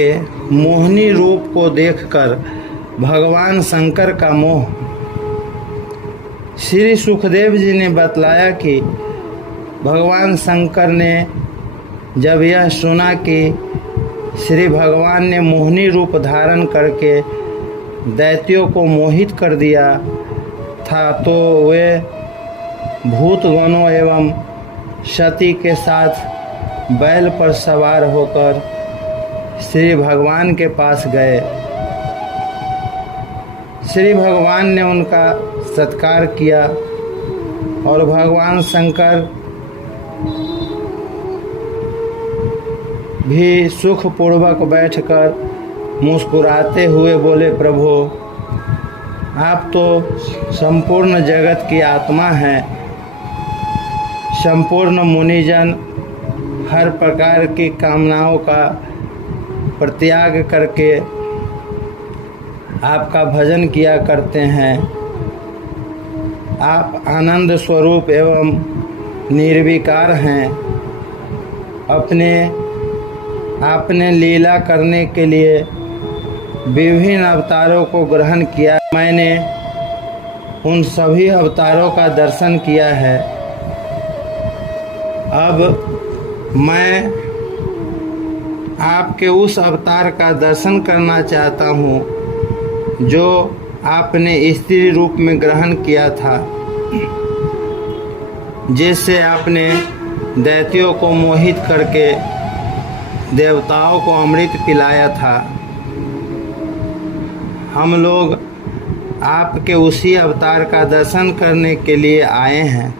के मोहिनी रूप को देखकर भगवान शंकर का मोह। श्री सुखदेव जी ने बतलाया कि भगवान शंकर ने जब यह सुना कि श्री भगवान ने मोहिनी रूप धारण करके दैत्यों को मोहित कर दिया था, तो वे भूतगणों एवं सती के साथ बैल पर सवार होकर श्री भगवान के पास गए। श्री भगवान ने उनका सत्कार किया और भगवान शंकर भी सुखपूर्वक बैठकर मुस्कुराते हुए बोले, प्रभु आप तो संपूर्ण जगत की आत्मा हैं। संपूर्ण मुनिजन हर प्रकार की कामनाओं का परित्याग करके आपका भजन किया करते हैं। आप आनंद स्वरूप एवं निर्विकार हैं। आपने लीला करने के लिए विभिन्न अवतारों को ग्रहण किया। मैंने उन सभी अवतारों का दर्शन किया है। अब मैं आपके उस अवतार का दर्शन करना चाहता हूँ जो आपने स्त्री रूप में ग्रहण किया था, जिससे आपने दैत्यों को मोहित करके देवताओं को अमृत पिलाया था। हम लोग आपके उसी अवतार का दर्शन करने के लिए आए हैं।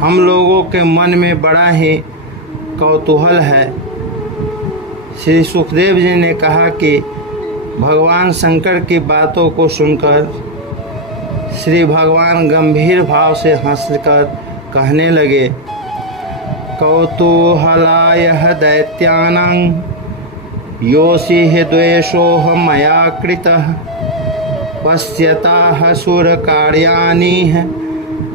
हम लोगों के मन में बड़ा ही कौतूहल है। श्री सुखदेव जी ने कहा कि भगवान शंकर की बातों को सुनकर श्री भगवान गंभीर भाव से हंसकर कहने लगे, कौतूहलाय दैत्यानां योषि द्वेषोह मया कृतः पश्यताः सुरकार्याणि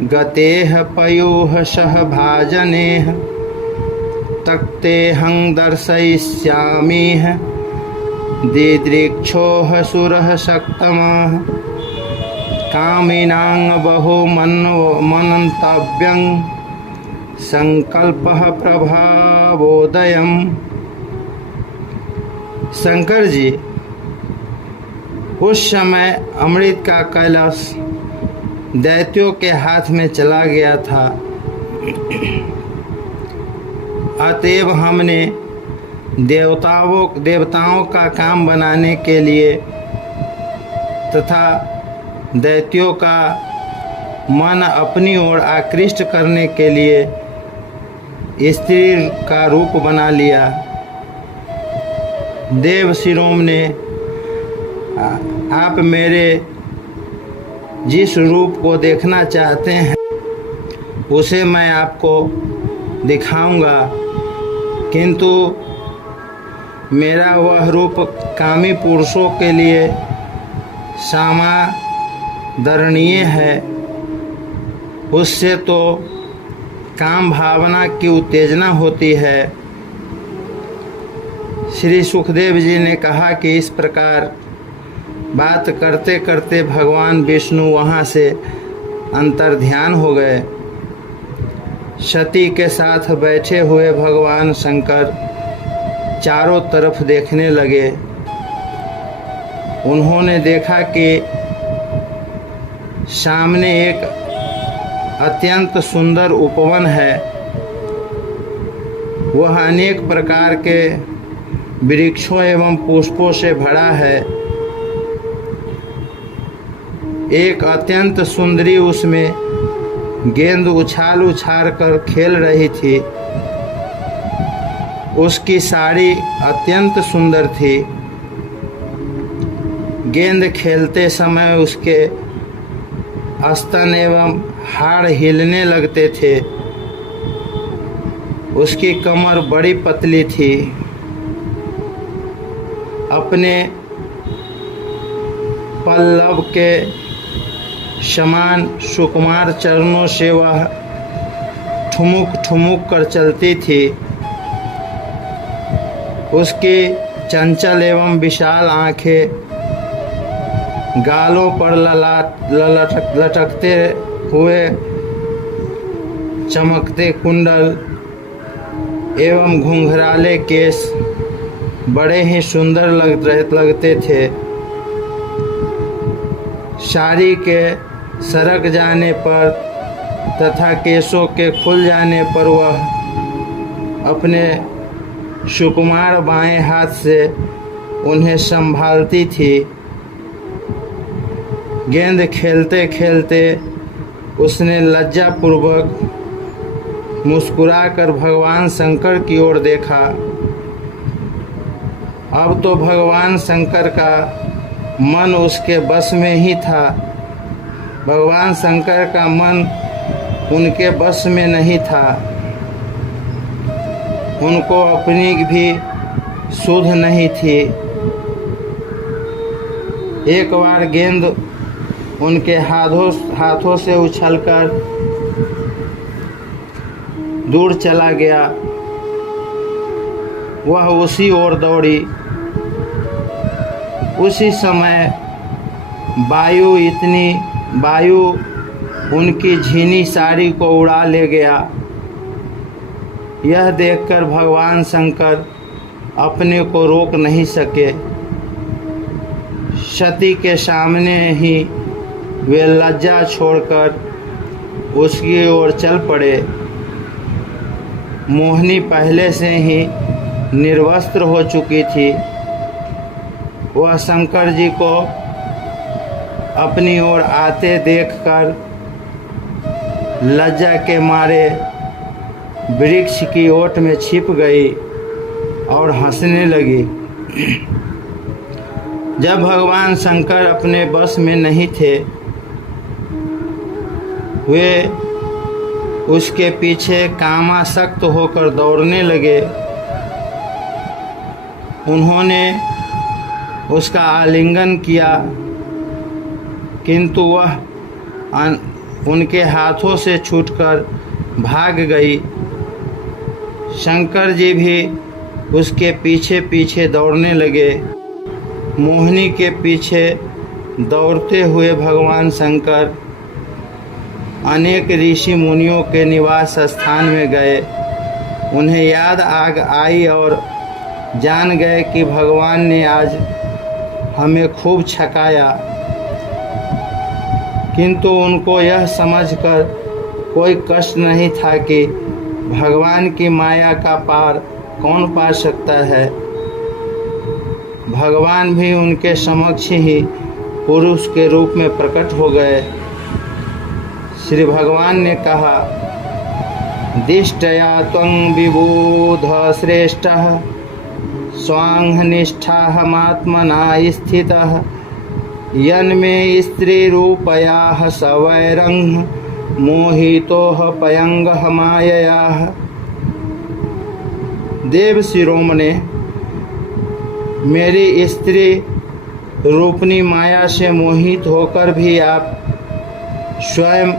गतेह पयोह सहभाजनेह तक्तेहं दर्शयिष्यामिह दिदृक्षोः सुरः शक्तमः कामिनां बहुमन्वन्तव्यं संकल्पः प्रभावोदयम्। शंकर जी, उस समय अमृत का कलश दैत्यों के हाथ में चला गया था। अतएव हमने देवताओं का काम बनाने के लिए तथा दैत्यों का मन अपनी ओर आकृष्ट करने के लिए स्त्री का रूप बना लिया। देव शिरोम ने आप मेरे जिस रूप को देखना चाहते हैं उसे मैं आपको दिखाऊंगा, किंतु मेरा वह रूप कामी पुरुषों के लिए सामादरणीय है। उससे तो काम भावना की उत्तेजना होती है। श्री सुखदेव जी ने कहा कि इस प्रकार बात करते करते भगवान विष्णु वहाँ से अंतर्ध्यान हो गए। सती के साथ बैठे हुए भगवान शंकर चारों तरफ देखने लगे। उन्होंने देखा कि सामने एक अत्यंत सुंदर उपवन है। वह अनेक प्रकार के वृक्षों एवं पुष्पों से भरा है। एक अत्यंत सुंदरी उसमें गेंद उछाल उछाल कर खेल रही थी। उसकी साड़ी अत्यंत सुंदर थी। गेंद खेलते समय उसके स्तन एवं हाड़ हिलने लगते थे। उसकी कमर बड़ी पतली थी। अपने पल्लव के समान सुकुमार चरणों से वह ठुमुक ठुमुक कर चलती थी। उसकी चंचल एवं विशाल आंखें, गालों पर लटकते हुए चमकते कुंडल एवं घुंघराले केस बड़े ही सुंदर लगते थे। साड़ी के सरक जाने पर तथा केसों के खुल जाने पर वह अपने सुकुमार बाएं हाथ से उन्हें संभालती थी। गेंद खेलते खेलते उसने लज्जापूर्वक मुस्कुराकर भगवान शंकर की ओर देखा। अब तो भगवान शंकर का मन उसके बस में ही था। भगवान शंकर का मन उनके बस में नहीं था। उनको अपनी भी सुध नहीं थी। एक बार गेंद उनके हाथों से उछलकर दूर चला गया। वह उसी ओर दौड़ी। उसी समय वायु उनकी झीनी साड़ी को उड़ा ले गया। यह देखकर भगवान शंकर अपने को रोक नहीं सके। सती के सामने ही वे लज्जा छोड़कर उसकी ओर चल पड़े। मोहिनी पहले से ही निर्वस्त्र हो चुकी थी। वह शंकर जी को अपनी ओर आते देखकर लज्जा के मारे वृक्ष की ओट में छिप गई और हंसने लगी। जब भगवान शंकर अपने बस में नहीं थे, वे उसके पीछे कामासक्त होकर दौड़ने लगे। उन्होंने उसका आलिंगन किया, किंतु वह उनके हाथों से छूटकर भाग गई। शंकर जी भी उसके पीछे पीछे दौड़ने लगे। मोहिनी के पीछे दौड़ते हुए भगवान शंकर अनेक ऋषि मुनियों के निवास स्थान में गए। उन्हें याद आई और जान गए कि भगवान ने आज हमें खूब छकाया, किंतु उनको यह समझकर कोई कष्ट नहीं था कि भगवान की माया का पार कौन पा सकता है। भगवान भी उनके समक्ष ही पुरुष के रूप में प्रकट हो गए। श्री भगवान ने कहा, दिष्टया त्वं विबुध श्रेष्ठः स्वांगनिष्ठाहमात्मना स्थितः यन्मे स्त्रीरूपयाः सवैरंह मोहितोह पयंगः माययाः। देव शिरोमणे, मेरी स्त्री रूपनी माया से मोहित होकर भी आप स्वयं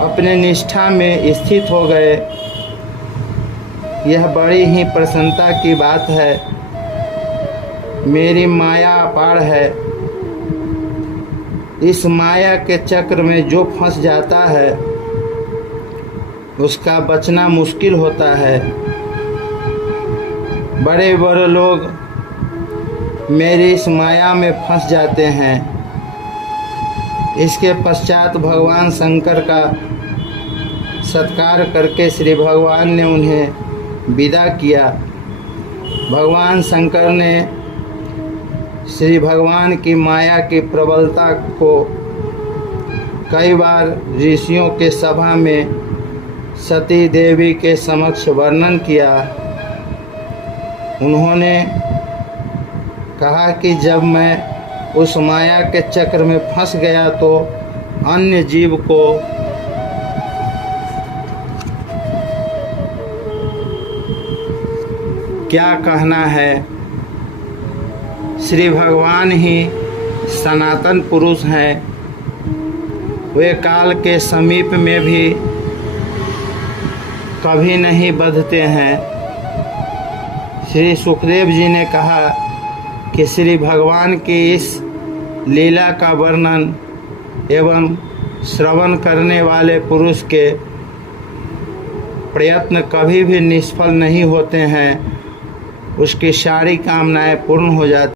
अपने निष्ठा में स्थित हो गए। यह बड़ी ही प्रसन्नता की बात है। मेरी माया अपार है। इस माया के चक्र में जो फंस जाता है उसका बचना मुश्किल होता है। बड़े बड़े लोग मेरी इस माया में फंस जाते हैं। इसके पश्चात भगवान शंकर का सत्कार करके श्री भगवान ने उन्हें विदा किया। भगवान शंकर ने श्री भगवान की माया की प्रबलता को कई बार ऋषियों के सभा में सती देवी के समक्ष वर्णन किया। उन्होंने कहा कि जब मैं उस माया के चक्र में फंस गया तो अन्य जीव को क्या कहना है। श्री भगवान ही सनातन पुरुष हैं। वे काल के समीप में भी कभी नहीं बंधते हैं। श्री सुखदेव जी ने कहा कि श्री भगवान की इस लीला का वर्णन एवं श्रवण करने वाले पुरुष के प्रयत्न कभी भी निष्फल नहीं होते हैं, उसकी सारी कामनाएं पूर्ण हो जाती